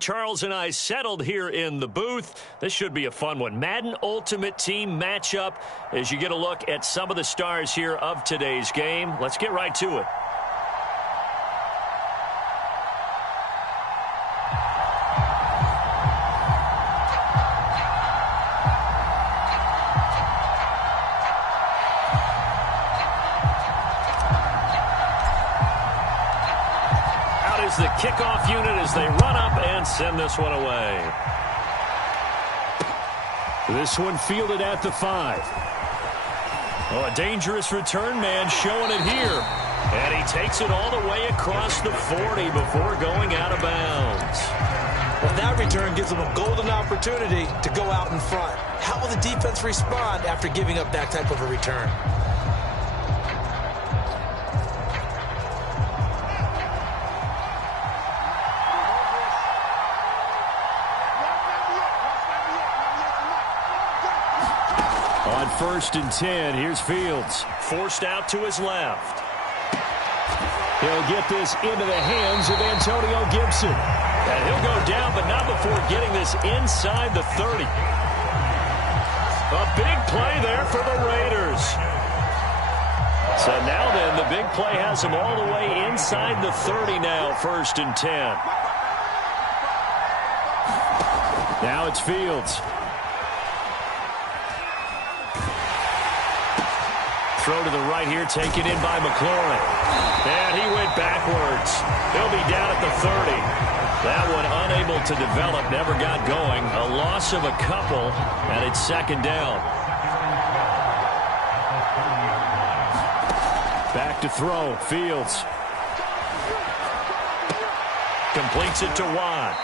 Charles and I settled here in the booth. This should be a fun one. Madden Ultimate Team matchup as you get a look at some of the stars here of today's game. Let's get right to it. The kickoff unit as they run up and send this one away. This one fielded at the 5. Oh, a dangerous return man showing it here. And he takes it all the way across the 40 before going out of bounds. Well, that return gives them a golden opportunity to go out in front. How will the defense respond after giving up that type of a return? On 1st and 10, here's Fields. Forced out to his left. He'll get this into the hands of Antonio Gibson. And he'll go down, but not before getting this inside the 30. A big play there for the Raiders. So now then, the big play has them all the way inside the 30 now, 1st and 10. Now it's Fields. Throw to the right here, taken in by McLaurin. And he went backwards. He'll be down at the 30. That one unable to develop, never got going. A loss of a couple, and it's 2nd down. Back to throw, Fields. Completes it to Watt.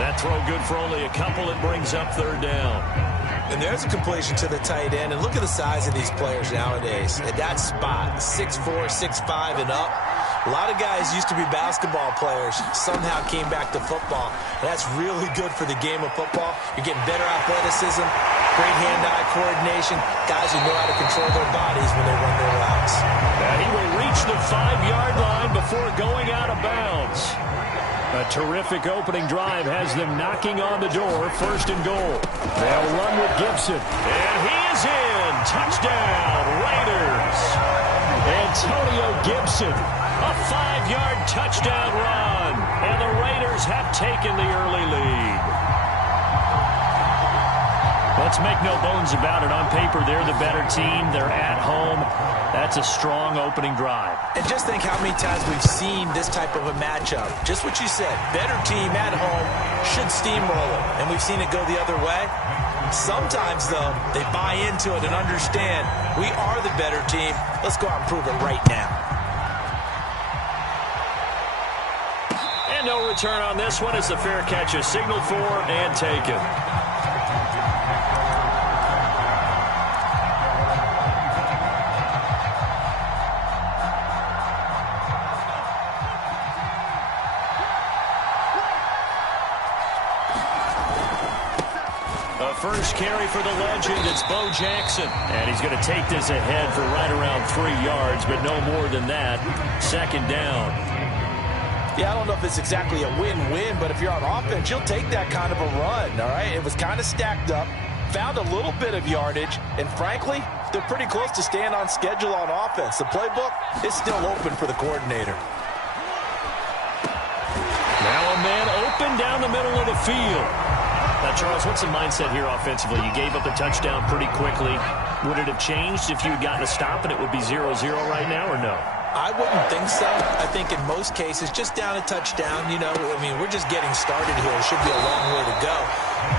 That throw good for only a couple. It brings up 3rd down. And there's a completion to the tight end. And look at the size of these players nowadays. At that spot, 6'4", 6'5", and up. A lot of guys used to be basketball players, somehow came back to football. And that's really good for the game of football. You're getting better athleticism, great hand-eye coordination, guys who know how to control their bodies when they run their routes. And he will reach the 5-yard line before going out of bounds. A terrific opening drive has them knocking on the door, 1st and goal. They'll run with Gibson. And he is in. Touchdown, Raiders. Antonio Gibson, a 5-yard touchdown run. And the Raiders have taken the early lead. Let's make no bones about it. On paper, they're the better team. They're at home. That's a strong opening drive. And just think how many times we've seen this type of a matchup. Just what you said, better team at home should steamroll it. And we've seen it go the other way. Sometimes, though, they buy into it and understand we are the better team. Let's go out and prove it right now. And no return on this one. It's a fair catch, a signal for and taken. First carry for the legend, it's Bo Jackson. And he's going to take this ahead for right around 3 yards, but no more than that. 2nd down. Yeah, I don't know if it's exactly a win-win, but if you're on offense, you'll take that kind of a run, all right? It was kind of stacked up, found a little bit of yardage, and frankly, they're pretty close to staying on schedule on offense. The playbook is still open for the coordinator. Now a man open down the middle of the field. Now, Charles, what's the mindset here offensively? You gave up a touchdown pretty quickly. Would it have changed if you had gotten a stop and it would be 0-0 right now, or no? I wouldn't think so. I think in most cases, just down a touchdown, you know, I mean, we're just getting started here. It should be a long way to go.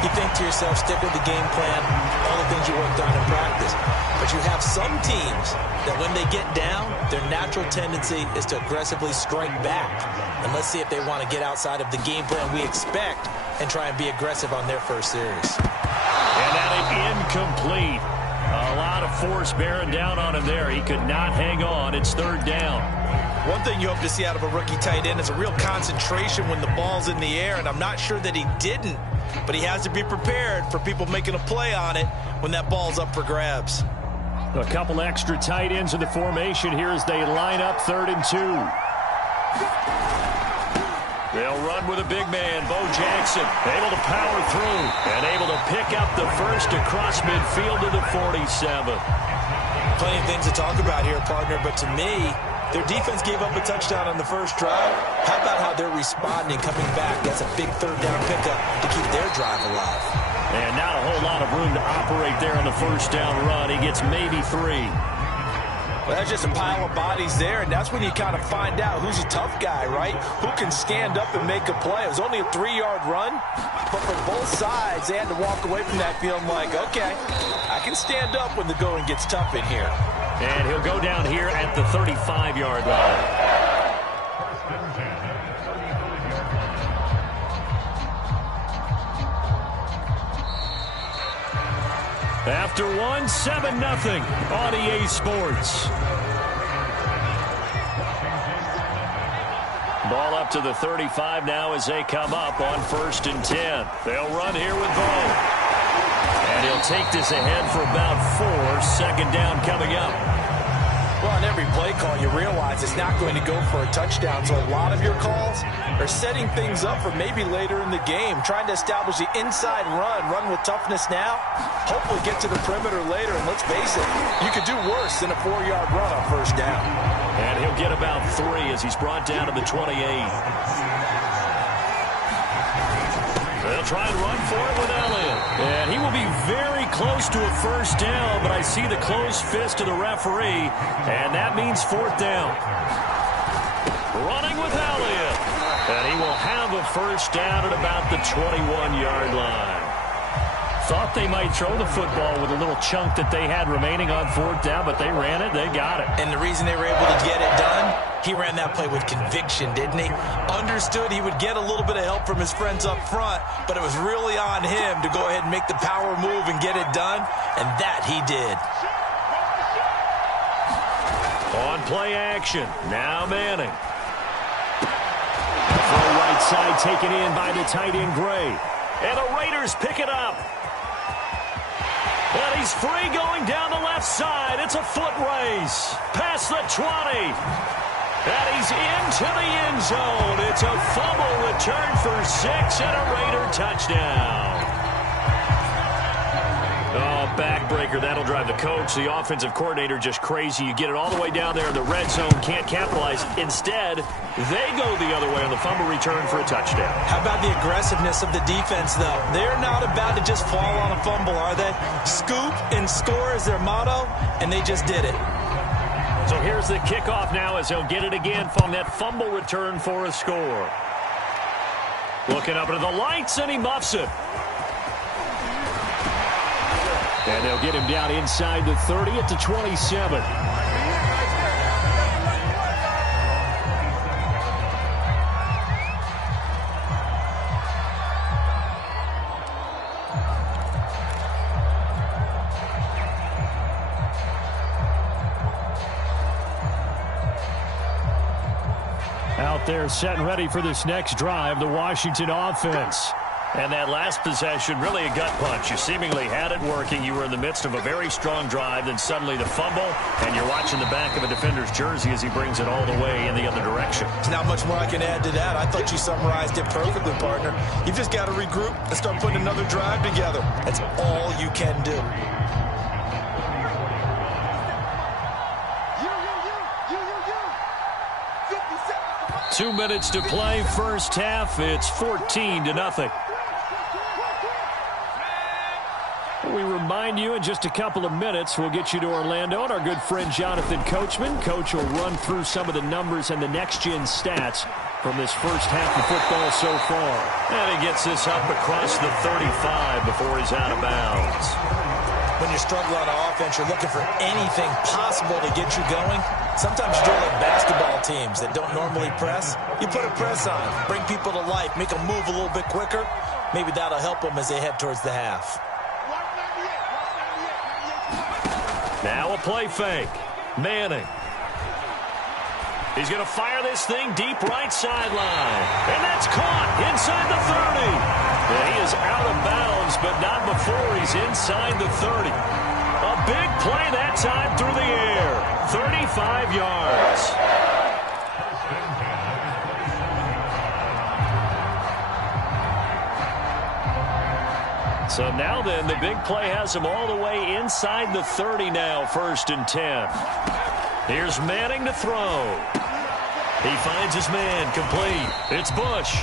You think to yourself, stick with the game plan, all the things you worked on in practice. But you have some teams that when they get down, their natural tendency is to aggressively strike back. And let's see if they want to get outside of the game plan we expect and try and be aggressive on their first series. And that incomplete. A lot of force bearing down on him there. He could not hang on. It's 3rd down. One thing you hope to see out of a rookie tight end is a real concentration when the ball's in the air, and I'm not sure that he didn't, but he has to be prepared for people making a play on it when that ball's up for grabs. A couple extra tight ends in the formation here as they line up 3rd and 2. They'll run with a big man, Bo Jackson, able to power through and able to pick up the first across midfield to the 47. Plenty of things to talk about here, partner, but to me, their defense gave up a touchdown on the first drive. How about how they're responding, coming back? That's a big third down pickup to keep their drive alive. And not a whole lot of room to operate there on the first down run. He gets maybe 3. Well, that's just a pile of bodies there, and that's when you kind of find out who's a tough guy, right? Who can stand up and make a play. It was only a 3-yard run, but for both sides, they had to walk away from that feeling like, okay, I can stand up when the going gets tough in here. And he'll go down here at the 35-yard line. After 1, 7-0 on EA Sports. Ball up to the 35 now as they come up on 1st and 10. They'll run here with Bo. And he'll take this ahead for about 4. 2nd down coming up. Well, on every play call, you realize it's not going to go for a touchdown. So a lot of your calls are setting things up for maybe later in the game, trying to establish the inside run with toughness now, hopefully get to the perimeter later. And let's face it, you could do worse than a 4-yard run on 1st down. And he'll get about 3 as he's brought down to the 28. They'll try and run for it with Elliott. And he will be very close to a 1st down, but I see the closed fist of the referee, and that means 4th down. Running with Elliott. And he will have a 1st down at about the 21-yard line. Thought they might throw the football with a little chunk that they had remaining on 4th down, but they ran it, they got it. And the reason they were able to get it done, he ran that play with conviction, didn't he? Understood he would get a little bit of help from his friends up front, but it was really on him to go ahead and make the power move and get it done, and that he did. On play action, now Manning. Throw right side taken in by the tight end Gray. And the Raiders pick it up. And he's free going down the left side. It's a foot race. Past the 20. And he's into the end zone. It's a fumble return for 6 and a Raider touchdown. Oh, backbreaker. That'll drive the coach, the offensive coordinator, just crazy. You get it all the way down there in the red zone, can't capitalize. Instead, they go the other way on the fumble return for a touchdown. How about the aggressiveness of the defense, though? They're not about to just fall on a fumble, are they? Scoop and score is their motto, and they just did it. So here's the kickoff now as they'll get it again from that fumble return for a score. Looking up into the lights, and he muffs it. And they'll get him down inside the 30 at the 27. Out there set and ready for this next drive, the Washington offense. And that last possession, really a gut punch. You seemingly had it working. You were in the midst of a very strong drive, then suddenly the fumble, and you're watching the back of a defender's jersey as he brings it all the way in the other direction. There's not much more I can add to that. I thought you summarized it perfectly, partner. You've just got to regroup and start putting another drive together. That's all you can do. 2 minutes to play, first half. It's 14-0. We remind you in just a couple of minutes, we'll get you to Orlando and our good friend Jonathan Coachman. Coach will run through some of the numbers and the next-gen stats from this first half of football so far. And he gets this up across the 35 before he's out of bounds. When you struggle on offense, you're looking for anything possible to get you going. Sometimes you do like basketball teams that don't normally press. You put a press on, bring people to life, make them move a little bit quicker. Maybe that'll help them as they head towards the half. Now a play fake. Manning. He's going to fire this thing deep right sideline. And that's caught inside the 30. And he is out of bounds, but not before he's inside the 30. A big play that time through the air. 35 yards. So now then, the big play has him all the way inside the 30 now, 1st and 10. Here's Manning to throw. He finds his man, complete. It's Bush.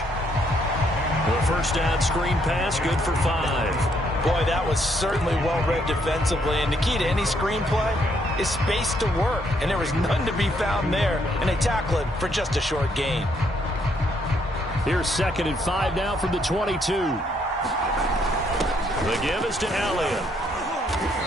The first down screen pass, good for 5. Boy, that was certainly well-read defensively, and the key to any screenplay is space to work, and there was none to be found there, and they tackle it for just a short gain. Here's 2nd and 5 now from the 22. The give is to Elliott.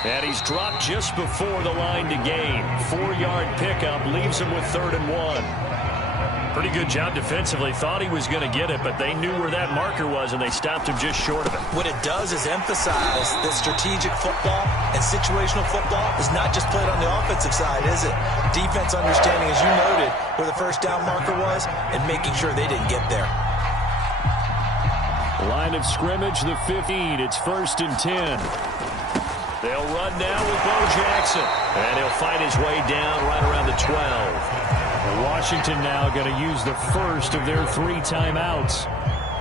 And he's dropped just before the line to gain. 4-yard pickup leaves him with 3rd and 1. Pretty good job defensively. Thought he was going to get it, but they knew where that marker was, and they stopped him just short of it. What it does is emphasize that strategic football and situational football is not just played on the offensive side, is it? Defense understanding, as you noted, where the first down marker was and making sure they didn't get there. Line of scrimmage, the 15. It's 1st and 10. They'll run now with Bo Jackson. And he'll fight his way down right around the 12. Washington now going to use the first of their 3 timeouts,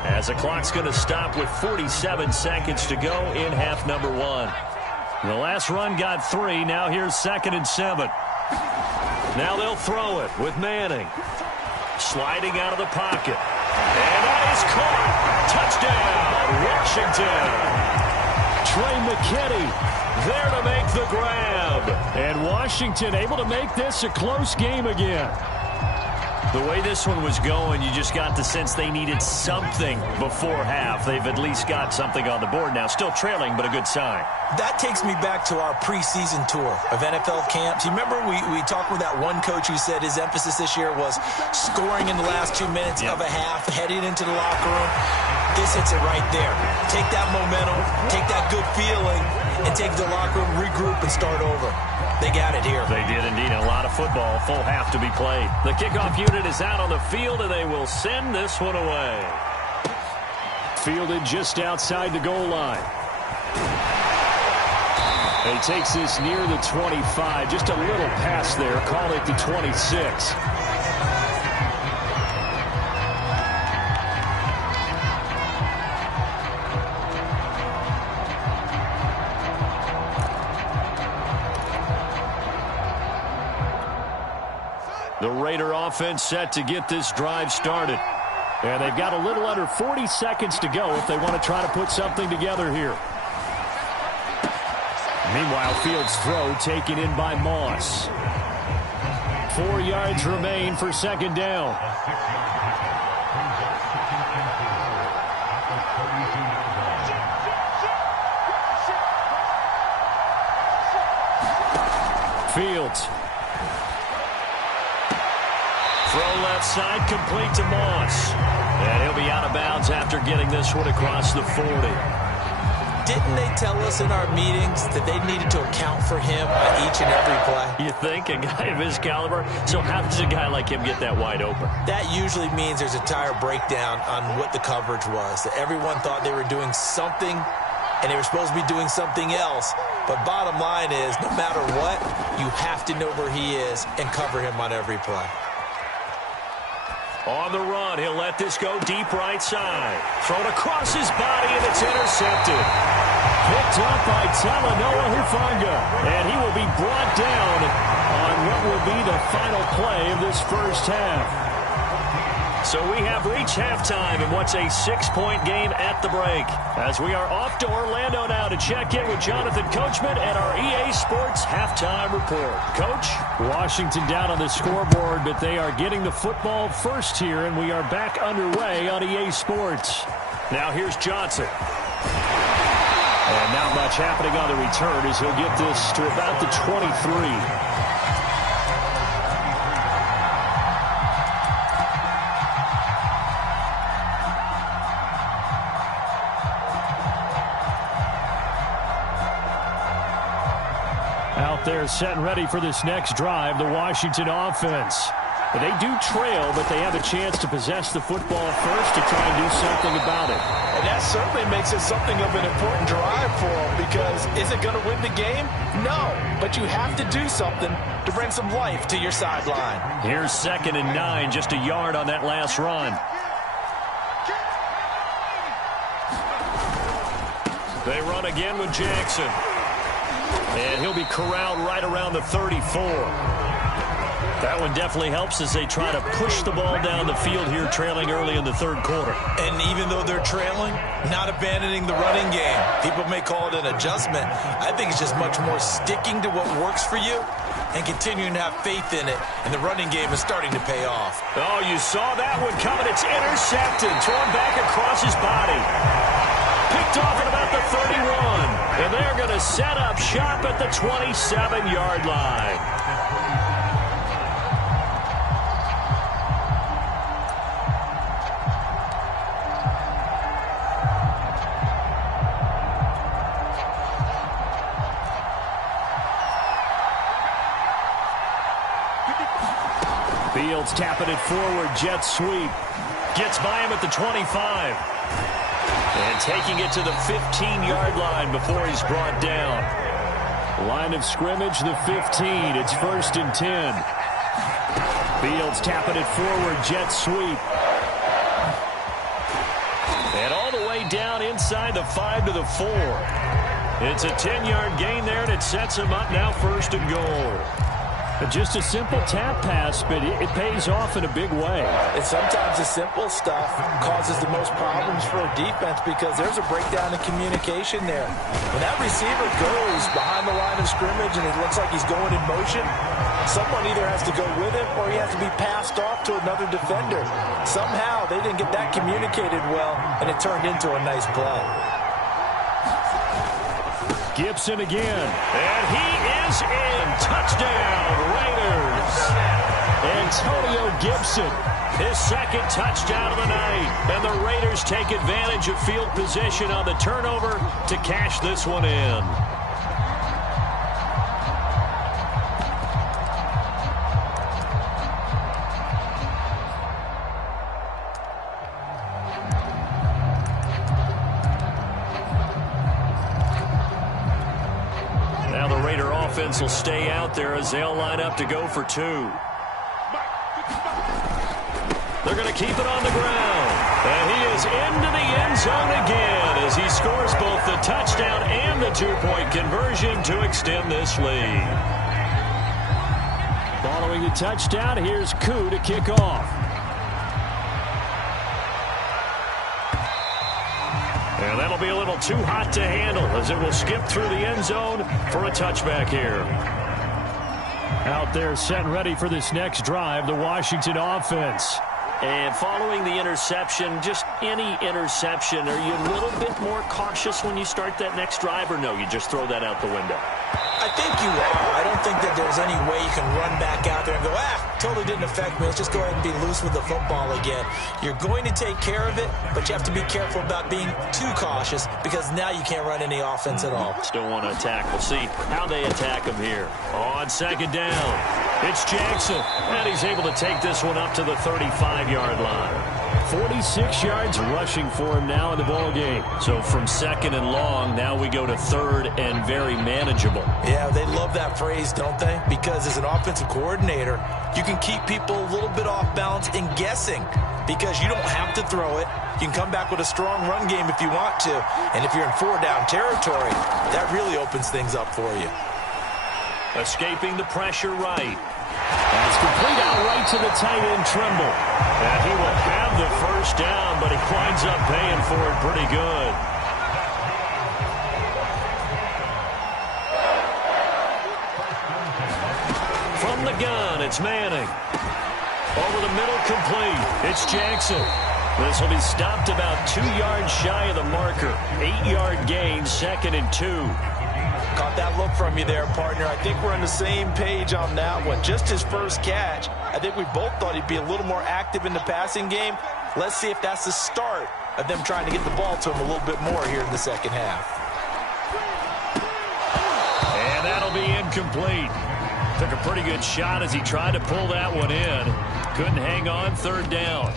as the clock's going to stop with 47 seconds to go in half number 1. The last run got 3. Now here's 2nd and 7. Now they'll throw it with Manning. Sliding out of the pocket. And that is caught. Touchdown, Washington. Trey McKinney there to make the grab. And Washington able to make this a close game again. The way this one was going, you just got the sense they needed something before half. They've at least got something on the board now. Still trailing, but a good sign. That takes me back to our preseason tour of NFL camps. You remember we talked with that one coach who said his emphasis this year was scoring in the last 2 minutes of a half, heading into the locker room. This hits it right there. Take that momentum, take that good feeling, and take the locker room, regroup, and start over. They got it here. They did indeed. A lot of football, full half to be played. The kickoff unit is out on the field, and they will send this one away. Fielded just outside the goal line. He takes this near the 25. Just a little pass there. Call it the 26. The Raider offense set to get this drive started. And they've got a little under 40 seconds to go if they want to try to put something together here. Meanwhile, Fields' throw taken in by Moss. 4 yards remain for 2nd down. Fields. Throw left side, complete to Moss. And he'll be out of bounds after getting this one across the 40. Didn't they tell us in our meetings that they needed to account for him on each and every play? You think? A guy of his caliber? So how does a guy like him get that wide open? That usually means there's a entire breakdown on what the coverage was. That everyone thought they were doing something, and they were supposed to be doing something else. But bottom line is, no matter what, you have to know where he is and cover him on every play. On the run, he'll let this go deep right side. Thrown across his body, and it's intercepted. Picked up by Talanoa Hufanga. And he will be brought down on what will be the final play of this first half. So we have reached halftime in what's a 6-point game at the break. As we are off to Orlando now to check in with Jonathan Coachman and our EA Sports halftime report. Coach? Washington down on the scoreboard, but they are getting the football first here, and we are back underway on EA Sports. Now here's Johnson. And not much happening on the return as he'll get this to about the 23. Out there set and ready for this next drive, the Washington offense. They do trail, but they have a chance to possess the football first to try and do something about it. And that certainly makes it something of an important drive for them, because is it going to win the game? No, but you have to do something to bring some life to your sideline. Here's 2nd and 9, just a yard on that last run. They run again with Jackson. And he'll be corralled right around the 34. That one definitely helps as they try to push the ball down the field here, trailing early in the third quarter. And even though they're trailing, not abandoning the running game. People may call it an adjustment. I think it's just much more sticking to what works for you and continuing to have faith in it. And the running game is starting to pay off. Oh, you saw that one coming. It's intercepted. Thrown back across his body. Picked off at about the 31. And they're going to set up shop at the 27-yard line. Fields tapping it forward, jet sweep. Gets by him at the 25. And taking it to the 15-yard line before he's brought down. Line of scrimmage, the 15. It's 1st and 10. Fields tapping it forward, jet sweep. And all the way down inside the 5 to the 4. It's a 10-yard gain there, and it sets him up now 1st and goal. Just a simple tap pass, but it pays off in a big way. And sometimes the simple stuff causes the most problems for a defense because there's a breakdown in communication there. When that receiver goes behind the line of scrimmage and it looks like he's going in motion, someone either has to go with him or he has to be passed off to another defender. Somehow they didn't get that communicated well, and it turned into a nice play. Gibson again, and he is in. Touchdown, Raiders. Antonio Gibson, his second touchdown of the night. And the Raiders take advantage of field position on the turnover to cash this one in. Will stay out there as they'll line up to go for 2. They're going to keep it on the ground. And he is into the end zone again as he scores both the touchdown and the 2-point conversion to extend this lead. Following the touchdown, here's Koo to kick off. And that'll be a little too hot to handle as it will skip through the end zone for a touchback here. Out there set and ready for this next drive, the Washington offense. And following the interception, just any interception, are you a little bit more cautious when you start that next drive, or no, you just throw that out the window? I think you are. I don't think that there's any way you can run back out there and go, totally didn't affect me. Let's just go ahead and be loose with the football again. You're going to take care of it, but you have to be careful about being too cautious because now you can't run any offense at all. Still want to attack. We'll see how they attack him here. On second down, it's Jackson, and he's able to take this one up to the 35-yard line. 46 yards rushing for him now in the ball game. So from second and long, now we go to third and very manageable. Yeah, they love that phrase, don't they? Because as an offensive coordinator, you can keep people a little bit off balance and guessing because you don't have to throw it. You can come back with a strong run game if you want to. And if you're in 4-down territory, that really opens things up for you. Escaping the pressure right. That's complete out right to the tight end, Trimble. And he will have the first down, but he winds up paying for it pretty good. From the gun, it's Manning. Over the middle, complete. It's Jackson. This will be stopped about 2 yards shy of the marker. 8-yard gain, 2nd and 2. Caught that look from you there, partner. I think we're on the same page on that one. Just his first catch. I think we both thought he'd be a little more active in the passing game. Let's see if that's the start of them trying to get the ball to him a little bit more here in the second half. And that'll be incomplete. Took a pretty good shot as he tried to pull that one in. Couldn't hang on, 3rd down.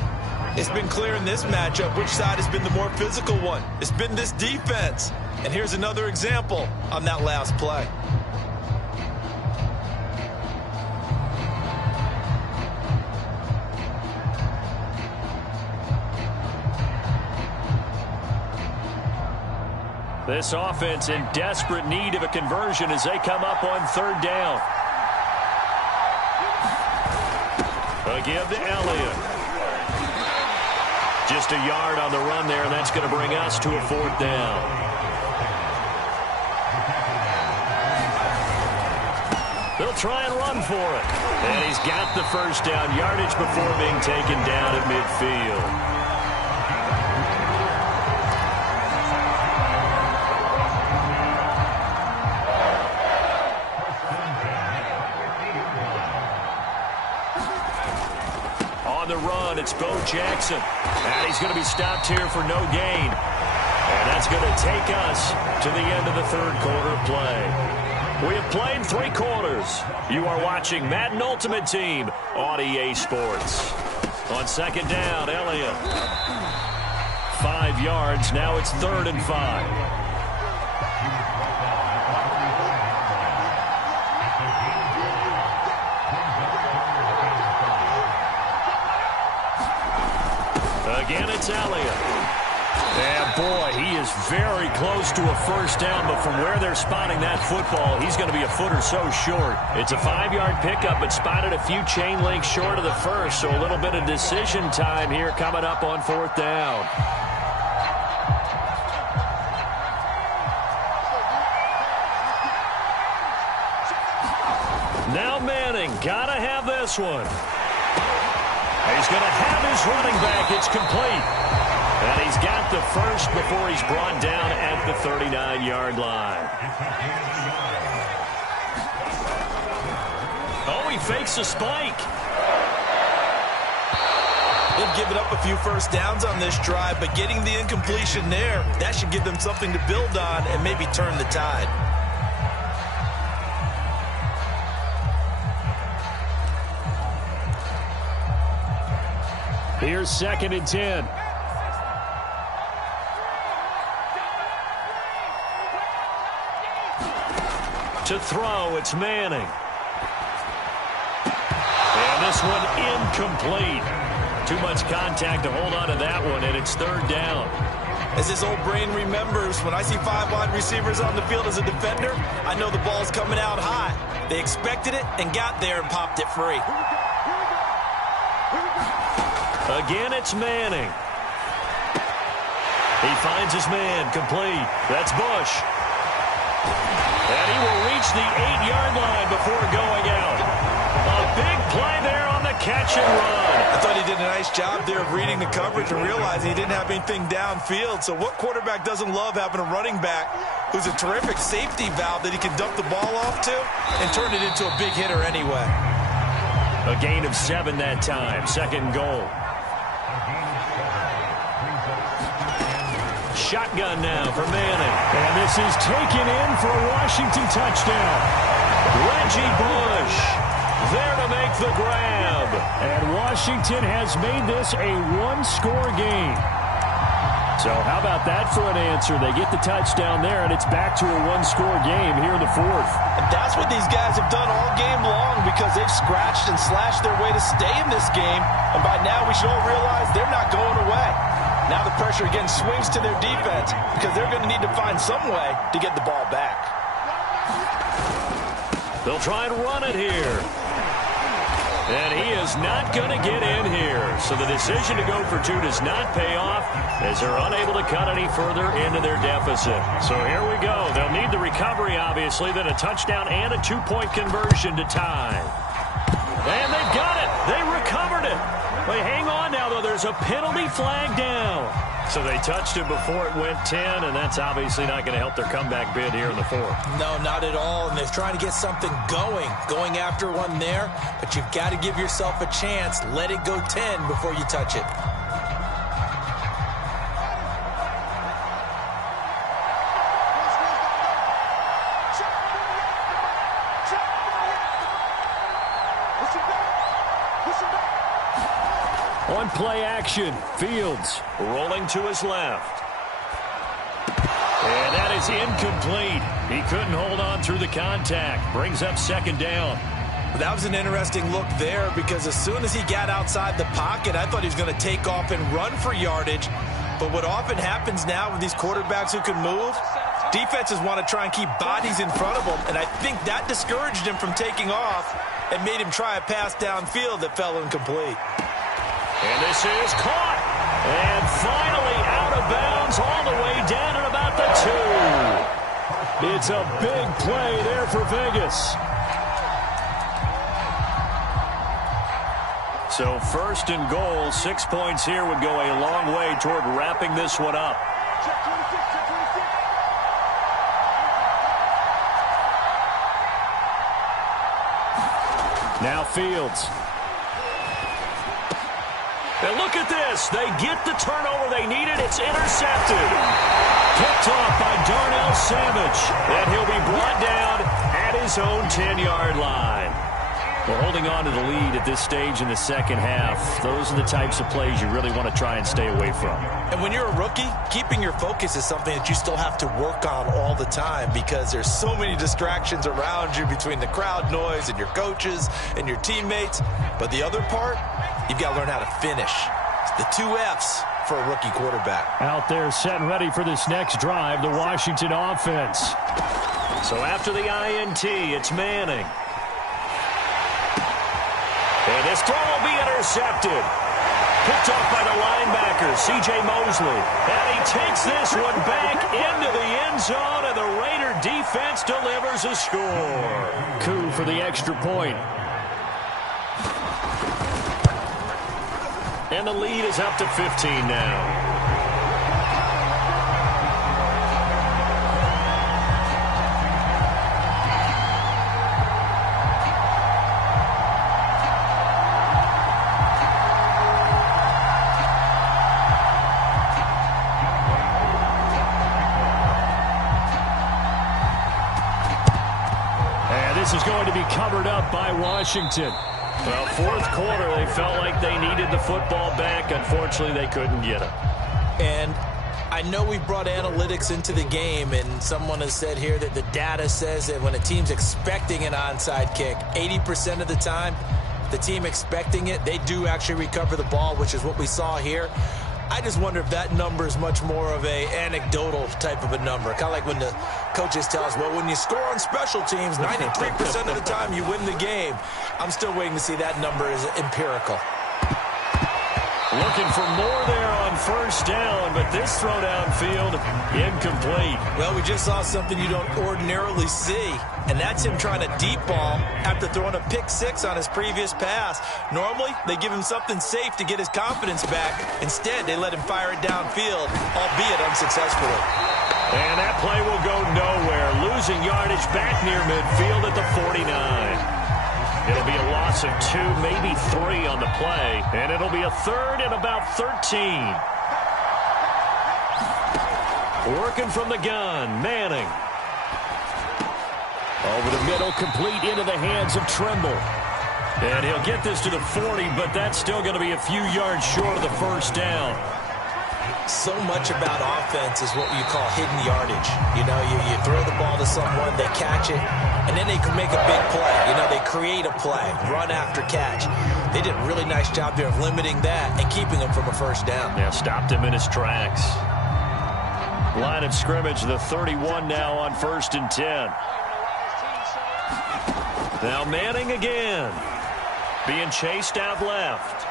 It's been clear in this matchup which side has been the more physical one. It's been this defense. And here's another example on that last play. This offense in desperate need of a conversion as they come up on third down. A give to Elliott. Just a yard on the run there, and that's going to bring us to a fourth down. They'll try and run for it. And he's got the first down yardage before being taken down at midfield. On the run, it's Bo Jackson. And he's going to be stopped here for no gain. And that's going to take us to the end of the third quarter play. We have played 3 quarters. You are watching Madden Ultimate Team on EA Sports. On second down, Elliott. 5 yards. Now it's 3rd and 5. Again, it's Elliott. And, boy, he is very close to a first down, but from where they're spotting that football, he's going to be a foot or so short. It's a 5-yard pickup, but spotted a few chain links short of the first, so a little bit of decision time here coming up on 4th down. Now Manning, got to have this one. He's going to have his running back. It's complete. And he's got the first before he's brought down at the 39-yard line. Oh, he fakes a spike. They've given up a few first downs on this drive, but getting the incompletion there, that should give them something to build on and maybe turn the tide. Here's 2nd and 10. To throw, it's Manning. And this one incomplete. Too much contact to hold on to that one, and it's 3rd down. As his old brain remembers, when I see 5 wide receivers on the field as a defender, I know the ball's coming out high. They expected it and got there and popped it free. Again, it's Manning. He finds his man, complete. That's Bush. And he will reach the 8-yard line before going out. A big play there on the catch and run. I thought he did a nice job there of reading the coverage and realizing he didn't have anything downfield. So what quarterback doesn't love having a running back who's a terrific safety valve that he can dump the ball off to and turn it into a big hitter anyway? A gain of 7 that time. 2nd goal. Shotgun now for Manning. And this is taken in for a Washington touchdown. Reggie Bush there to make the grab. And Washington has made this a 1-score game. So how about that for an answer? They get the touchdown there, and it's back to a 1-score game here in the 4th. And that's what these guys have done all game long because they've scratched and slashed their way to stay in this game. And by now we should all realize they're not going away. Now the pressure again swings to their defense because they're going to need to find some way to get the ball back. They'll try and run it here. And he is not going to get in here. So the decision to go for 2 does not pay off as they're unable to cut any further into their deficit. So here we go. They'll need the recovery, obviously, then a touchdown and a 2-point conversion to tie. And they've got it. They recovered it. Wait, hang on now, though. There's a penalty flag down. So they touched it before it went 10, and that's obviously not going to help their comeback bid here in the 4th. No, not at all, and they're trying to get something going after one there, but you've got to give yourself a chance. Let it go 10 before you touch it. On play action, Fields rolling to his left. And that is incomplete. He couldn't hold on through the contact. Brings up 2nd down. That was an interesting look there because as soon as he got outside the pocket, I thought he was going to take off and run for yardage. But what often happens now with these quarterbacks who can move, Defenses want to try and keep bodies in front of him, and I think that discouraged him from taking off and made him try a pass downfield that fell incomplete. And this is caught. And finally out of bounds all the way down at about the 2. It's a big play there for Vegas. So first and goal, 6 points here would go a long way toward wrapping this one up. Now Fields. And look at this. They get the turnover they needed. It's intercepted. Picked off by Darnell Savage. And he'll be brought down at his own 10-yard line. Well, holding on to the lead at this stage in the second half, those are the types of plays you really want to try and stay away from. And when you're a rookie, keeping your focus is something that you still have to work on all the time because there's so many distractions around you between the crowd noise and your coaches and your teammates. But the other part, you've got to learn how to finish. It's the 2 F's for a rookie quarterback. Out there set and ready for this next drive, the Washington offense. So after the INT, it's Manning. And this throw will be intercepted. Picked off by the linebacker, C.J. Mosley. And he takes this one back into the end zone, and the Raider defense delivers a score. Coup for the extra point. And the lead is up to 15 now. This is going to be covered up by Washington. Well, fourth quarter, they felt like they needed the football back. Unfortunately, they couldn't get it. And I know we've brought analytics into the game, and someone has said here that the data says that when a team's expecting an onside kick, 80% of the time, the team expecting it, they do actually recover the ball, which is what we saw here. I just wonder if that number is much more of a anecdotal type of a number. Kind of like when the coaches tell us, well, when you score on special teams, 93% of the time you win the game. I'm still waiting to see that number is empirical. Looking for more there on first down, but this throw downfield, incomplete. Well, we just saw something you don't ordinarily see, and that's him trying to deep ball after throwing a pick 6 on his previous pass. Normally, they give him something safe to get his confidence back. Instead, they let him fire it downfield, albeit unsuccessfully. And that play will go nowhere, losing yardage back near midfield at the 49. It'll be a loss of 2, maybe 3 on the play, and it'll be a third and about 13. Working from the gun, Manning. Over the middle, complete into the hands of Trimble. And he'll get this to the 40, but that's still going to be a few yards short of the first down. So much about offense is what you call hidden yardage. You know, you throw the ball to someone, they catch it, and then they can make a big play. You know, they create a play, run after catch. They did a really nice job there of limiting that and keeping him from a first down. Yeah, stopped him in his tracks. Line of scrimmage, the 31 now on 1st and 10. Now Manning again. Being chased out left.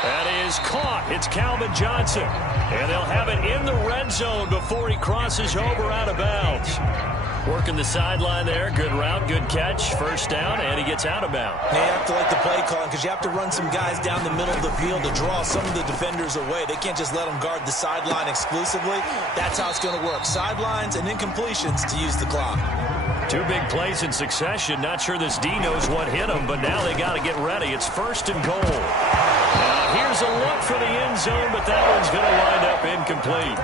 That is caught. It's Calvin Johnson. And they'll have it in the red zone before he crosses over out of bounds. Working the sideline there. Good route, good catch. First down, and he gets out of bounds. You have to like the play calling because you have to run some guys down the middle of the field to draw some of the defenders away. They can't just let them guard the sideline exclusively. That's how it's going to work. Sidelines and incompletions to use the clock. 2 big plays in succession. Not sure this D knows what hit him, but now they got to get ready. It's 1st and goal. Now here's a look for the end zone, but that one's going to wind up incomplete.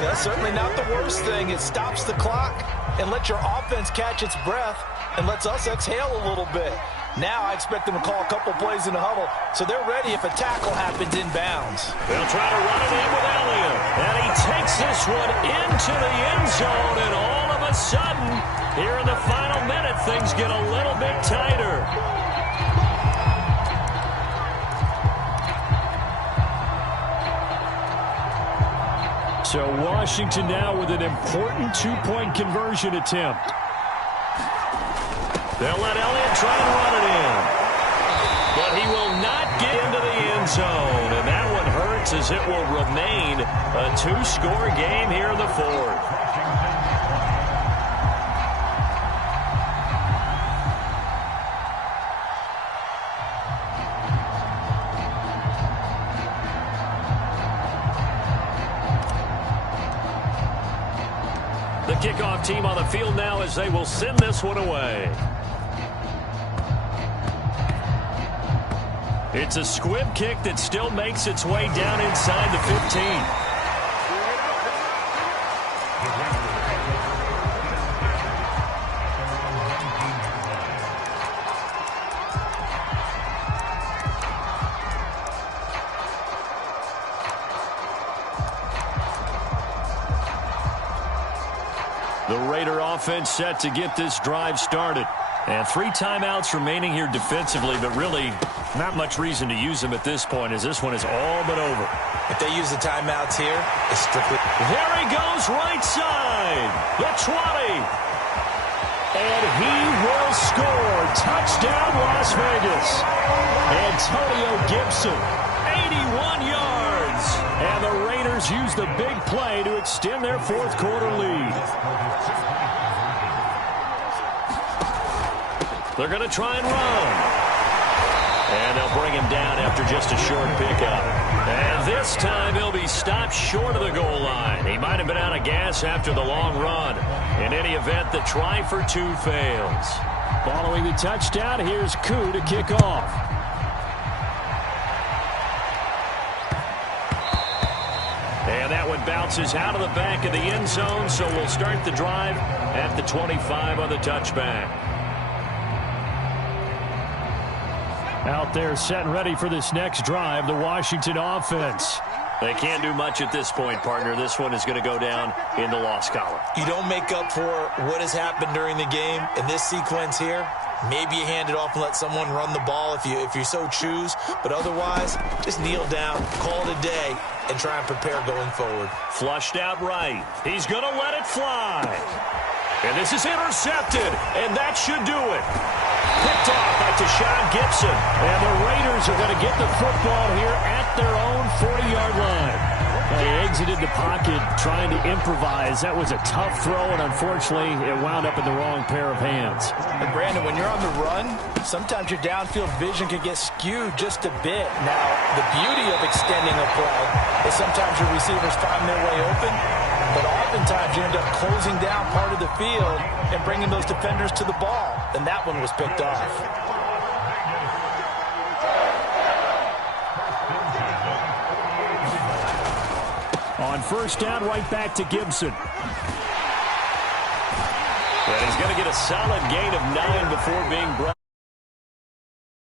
That's certainly not the worst thing. It stops the clock and lets your offense catch its breath and lets us exhale a little bit. Now I expect them to call a couple plays in the huddle, so they're ready if a tackle happens inbounds. They'll try to run it in with Elliott, and he takes this one into the end zone, and all of a sudden, here in the final minute, things get a little bit tighter. So Washington now with an important two-point conversion attempt. They'll let Elliott try and run it in. But he will not get into the end zone. And that one hurts as it will remain a two-score game here in the fourth. The kickoff team on the field now as they will send this one away. It's a squib kick that still makes its way down inside the 15. The Raider offense set to get this drive started. And 3 timeouts remaining here defensively, but really not much reason to use them at this point as this one is all but over. If they use the timeouts here, it's strictly... There he goes, right side. The 20. And he will score. Touchdown, Las Vegas. Antonio Gibson, 81 yards. And the Raiders use the big play to extend their fourth quarter lead. They're going to try and run. And they'll bring him down after just a short pickup. And this time he'll be stopped short of the goal line. He might have been out of gas after the long run. In any event, the try for 2 fails. Following the touchdown, here's Koo to kick off. And that one bounces out of the back of the end zone, so we'll start the drive at the 25 on the touchback. Out there set and ready for this next drive, the Washington offense. They can't do much at this point, partner. This one is going to go down in the loss column. You don't make up for what has happened during the game. In this sequence here, maybe you hand it off and let someone run the ball if you so choose. But otherwise, just kneel down, call it a day, and try and prepare going forward. Flushed out right. He's going to let it fly. And this is intercepted, and that should do it. Picked off by Tashawn Gibson. And the Raiders are going to get the football here at their own 40-yard line. They exited the pocket trying to improvise. That was a tough throw, and unfortunately, it wound up in the wrong pair of hands. And Brandon, when you're on the run, sometimes your downfield vision can get skewed just a bit. Now, the beauty of extending a play is sometimes your receivers find their way open, but oftentimes you end up closing down part of the field and bringing those defenders to the ball. And that one was picked off. On first down, right back to Gibson. And he's going to get a solid gain of 9 before being brought.